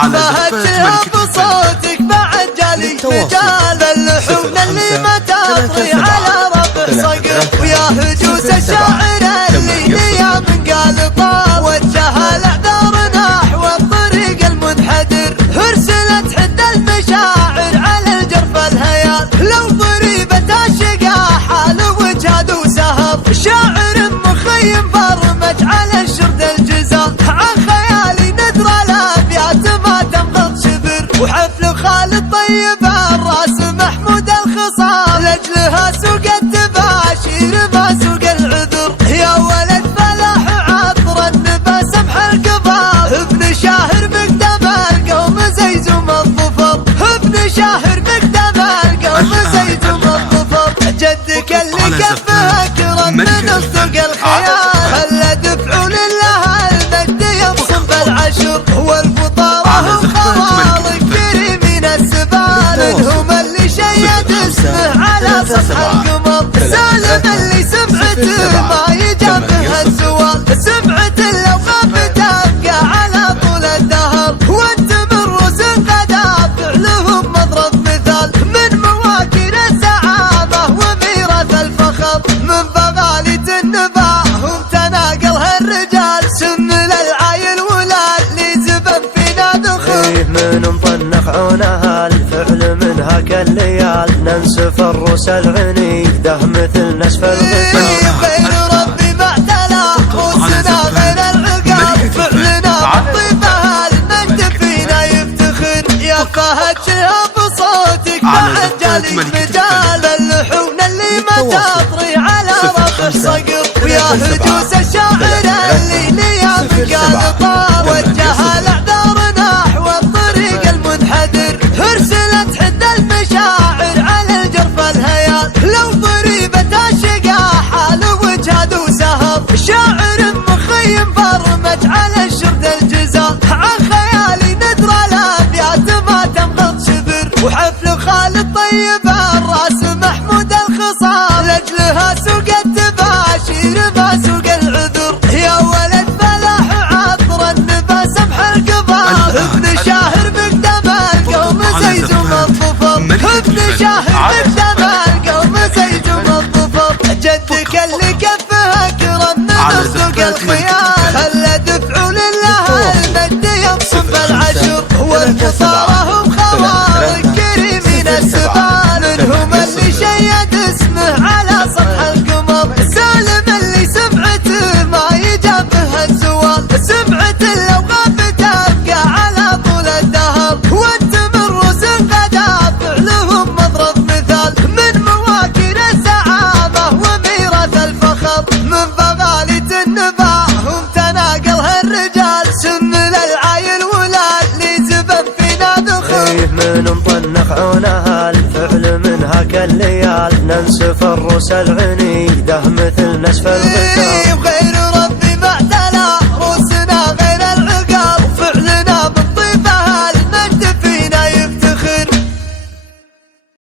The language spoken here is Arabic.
فهجها بصوتك بعد جالي رجال اللحون اللي ما تطري على ربع صقر، ويا هجوس الشاعر اللي ليا من قال طال وجه الاعذار نحو الطريق المنحدر، ارسلت حد المشاعر على الجرف الهيال، لو ضريبة الشقا حال وجهاد وسهر، شاعر مخيم برمج على الشرد الجزال، عن خيالي ندر الابيات ما تنقض شبر، وحفل خالد طيب الراس محمود الخصال، لاجلها سوق التباشير ما سوق العذر، يا ولد فلاح عطر النبا سمح القبال، ابن شاهر مقدم القوم زي زوم الظفر، ابن شاهر مقدم القوم زي زوم الظفر، جدك اللي كفه اكرم من السوق الخيال، خلد فعول لها المجد يبصم بالعشر، والفطاره هم خوالق كريمين السبال، انهم اللي شيد اسمه على سطح القمر، سالم اللي سمعته ما يجابه السوال، سمعته لو غاب تبقى على طول الدهر، وانت من رؤوس غدا فعلهم مضرب مثال، من مواكر الزعامه وميراث الفخر، من بغالة النبا هم تناقلها الرجال، سن للعايل ولا اللي زبن فينا دخل، من مطنخ عونها الفعل منها كالليال، ننسف الروس العني ده مثل نسف الغزال، خير ربي ما اعتلى روسنا غير العقال، فعلنا بالطيبة المجد فينا يفتخر، يا فهجها بصوتك بعد جالي رجال اللحون اللي ما تطري على ربع صقر، ويا هجوس الشاعر اللي ليا من قال طال وجه الاعذار نحو الطريق المنحدر، ارسلت حد المشاعر على الجرف الهيال، لو ضريبة الشقا حال وجهاد وسهر، شاعر مخيم برمج على الشرد الجزال، عن خيالي ندر الابيات ما تنقض شبر، وحفل خالد طيب الراس محمود الخصال، لاجلها سوق التباشير ما سوق العذر، يا ولد فلاح عطر النبا سمح القبال، ابن شاهر مقدم القوم زي زوم الظفر، ابن شاهر مقدم القوم زي زوم الظفر، جدك اللي كفه اكرم من سوق الخيال، خلد فعول لها المجد يبصم بالعشر، والفطاره هم خوارق كريمين السبال، انهم اللي شيد اسمه على سطح القمر، سالم اللي سمعته ما يجابه الزوال، سمعته لو غاب تبقى على طول الدهر، وانت من رؤوس غدا فعلهم مضرب مثال، من مواكر الزعامه وميراث الفخر، من بغالة النبا هم تناقلها الرجال، سن للعايل ولا اللي زبن فينا دخل، من مطنخ عونها الفعل منها كالليال، ننسف الروس العني ده مثل نسف الغزال.